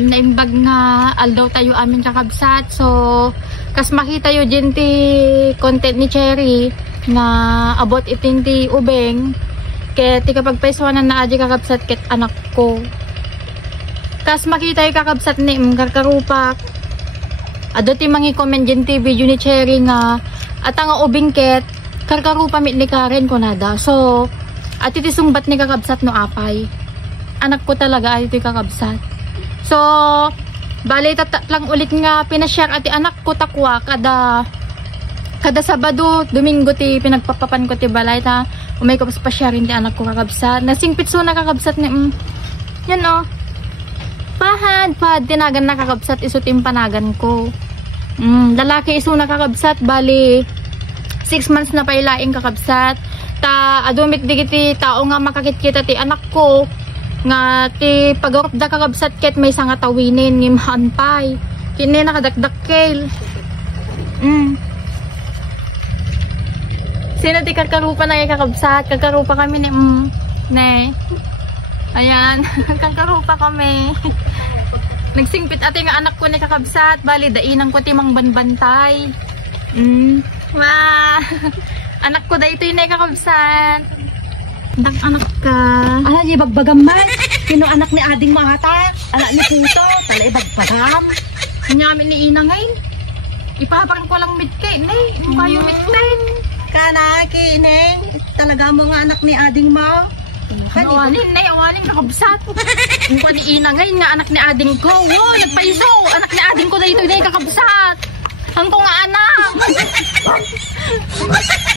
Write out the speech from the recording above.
naimbag nga aldaw tayo amin kakabsat. So kas makita yo dyan ti content ni Cherry nga about itin ti ubeng ket ti kapag paiswanan na aji kakabsat ket anak ko. Kas makita yo kakabsat ni karkarupak ado ti mangi comment dyan ti video ni Cherry nga at ang ubeng ket karkarupa mit ni Karen ko nada. So at iti sungbat ni kakabsat no apay anak ko talaga ay iti kakabsat. So bali lang ulit nga pinashare ati anak ko takwa kada Sabado, Domingo ti pinagpapapan ko ti balay ta umay ko pa share ti anak ko kakabsat. Nasingpit so na kakabsat ni yan o. Pahad tinagan na kakabsat iso timpanagan ko. Lalaki iso na kakabsat bali 6 months na pailaing kakabsat. Ta adumit digiti tao nga makakit-kita ti anak ko nga ti pagorop da kakabsat ket may nga tawinin ni mahanpay kini nakadakdakkel. Sino ti karkarupa na kakabsat? Karkarupa kami ni ne. Ayan, karkarupa kami. Nagsingpit ate nga anak ko ni kakabsat bali dainang ko ti mang banbantay. Wah. Anak ko dayto ni kakabsat. Anak ka. Ala niya bagbagam man. Sino anak ni ading mahata? Anak ni puto. Tala ibagbagam. Kanyami ni ina ngayon. Ipaparang ko lang mitke. Nay, mukha yung mitken. Kanaki, Neng. Talaga mo nga anak ni ading mo. Awalin, nay. Awalin kakabsat. Mukha ni ina ngayon nga anak ni ading ko. Wow, nagpaiso. Anak ni ading ko dayto ni kakabsat. Hangko nga anak.